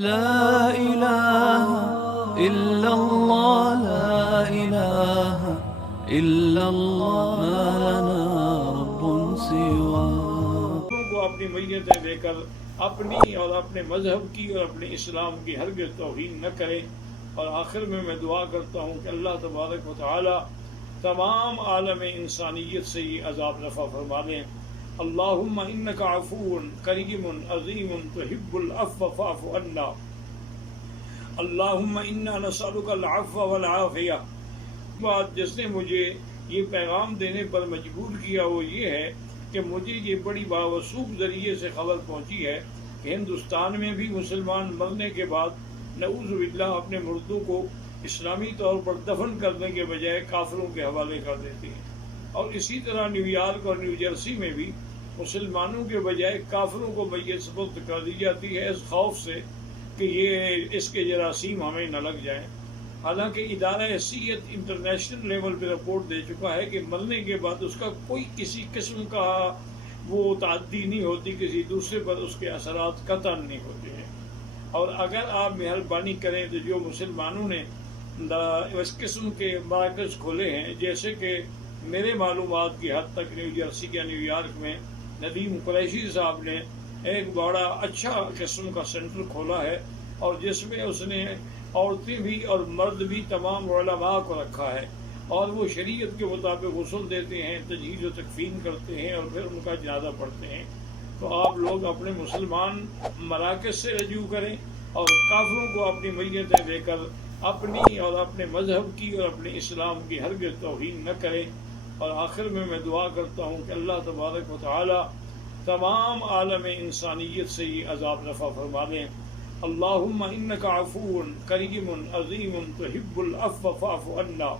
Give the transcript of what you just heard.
لا إله إلا الله لا إله إلا الله ما لنا رب سواه. کو اپنی میتیں دے کر اپنی اور اپنے مذہب کی اور اپنے اسلام کی ہرگز توہین نہ کریں. اور آخر میں دعا کرتا ہوں کہ اللہ تبارک و تعالی تمام عالم انسانیت سے یہ عذاب رفع فرما دیں. اللہم انک عفو کریم عظیم تحب العفو فاعف عنا. اللہم انا نسألک العفو والعافیہ. بات جس نے مجھے یہ پیغام دینے پر مجبور کیا وہ یہ ہے کہ مجھے یہ بڑی باوثوق ذریعے سے خبر پہنچی ہے کہ ہندوستان میں بھی مسلمان مرنے کے بعد نعوذ باللہ اپنے مردوں کو اسلامی طور پر دفن کرنے کے بجائے کافروں کے حوالے کر دیتے ہیں. اور اسی طرح نیو یارک اور نیو جرسی میں بھی مسلمانوں کے بجائے کافروں کو میت سپرد کر دی جاتی ہے اس خوف سے کہ یہ اس کے جراثیم ہمیں نہ لگ جائیں. حالانکہ ادارہ صحت انٹرنیشنل لیول پہ رپورٹ دے چکا ہے کہ مرنے کے بعد اس کا کوئی کسی قسم کا وہ تعدی نہیں ہوتی، کسی دوسرے پر اس کے اثرات قطعاً نہیں ہوتے ہیں. اور اگر آپ مہربانی کریں تو جو مسلمانوں نے اس قسم کے مراکز کھولے ہیں، جیسے کہ میرے معلومات کی حد تک نیو جرسی یا نیو یارک میں ندیم قریشی صاحب نے ایک بڑا اچھا قسم کا سینٹر کھولا ہے، اور جس میں اس نے عورتیں بھی اور مرد بھی تمام علماء کو رکھا ہے، اور وہ شریعت کے مطابق غسل دیتے ہیں، تجہیز و تکفین کرتے ہیں اور پھر ان کا جنازہ پڑھتے ہیں. تو آپ لوگ اپنے مسلمان مراکز سے رجوع کریں اور کافروں کو اپنی میتیں دے کر اپنی اور اپنے مذہب کی اور اپنے اسلام کی ہرگز توہین نہ کریں. اور آخر میں دعا کرتا ہوں کہ اللہ تبارک و تعالی تمام عالم انسانیت سے یہ عذاب رفع فرما دیں. اللہم انک عفو کریم عظیم تحب العفو فاعف عنا.